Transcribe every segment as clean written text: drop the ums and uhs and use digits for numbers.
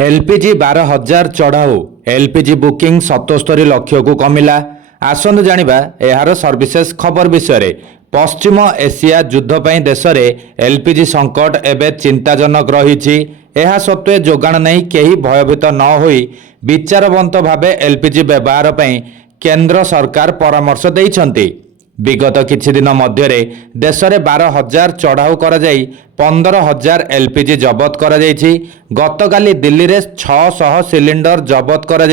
LPG 12,000 चढ़ाऊ LPG booking 77 लक्ष को कमिला। आसनु जानिबा एहार services खबर विषय। पश्चिम एशिया युद्ध ପାଇଁ देशରେ एलपीजी संकट एबे चिंताजनक रही। एहा सत्वे जोगाण नहीं केही भयभीत न होई विचारवंत भावे एलपीजी व्यवहार ପାଇଁ केंद्र सरकार परामर्श देइछन्ति। विगत किछि दिन मध्यरे देश में 12,000 चढ़ाऊ कर 15,000 एलपीजी जबत कर गतकाली दिल्ली रे 600 सिलिंडर जबत कर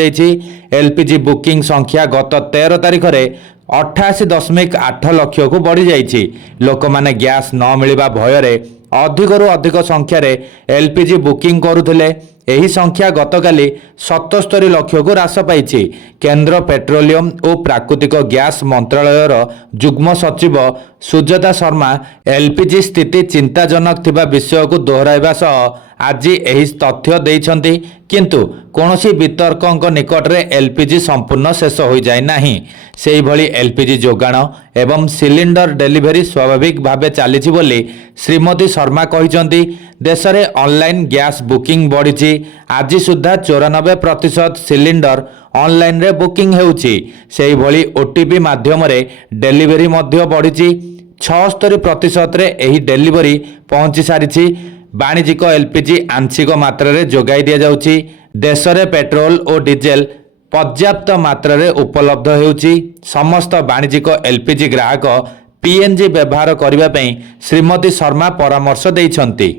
एलपीजी बुकिंग संख्या गत 13 तारिख में 88.8 लक्ष को बढ़ी जाइछि। लोक माने गैस न मिलवा भय अधिकरू अधिक संख्यार एलपीजी बुकिंग करुथिले। एही संख्या गतकाली 77 लक्ष को ह्रास पाइछि। केंद्र पेट्रोलियम और प्राकृतिक गैस मंत्रालयर जुग्म सचिव सुजाता शर्मा एलपीजी स्थिति चिंताजनक थिबा विषय को दोहराइबा सह आज एही तथ्य देइछन्ति। किंतु कोनोसी वितर्कक निकट रे एलपीजी संपूर्ण शेष हो जाए नाही। सेही भली एलपीजी जोगाण एवं सिलिंडर डेलीवरी स्वाभाविक भावे चली बोली श्रीमती शर्मा कहिसन्ति। देश में ऑनलाइन गैस बुकिंग बढ़ी। आज सुधा 94% सिलिंडर ऑनलाइन रे बुकिंग हेउछि। सेही भली ओटीपी माध्यम रे डेलीवरी मध्य बढ़ी। 76% रे एही डेलीवरी पहुंची सारिछि। वाणिज्यिक एलपीजी आंशिक मात्रा रे जोगाई दिया जाउछि। देश में पेट्रोल और डीजेल पर्याप्त मात्रा रे उपलब्ध हेउछि। समस्त वाणिज्यिक एलपीजी ग्राहक पीएनजी व्यवहार करने श्रीमती शर्मा परामर्श देइछन्ति।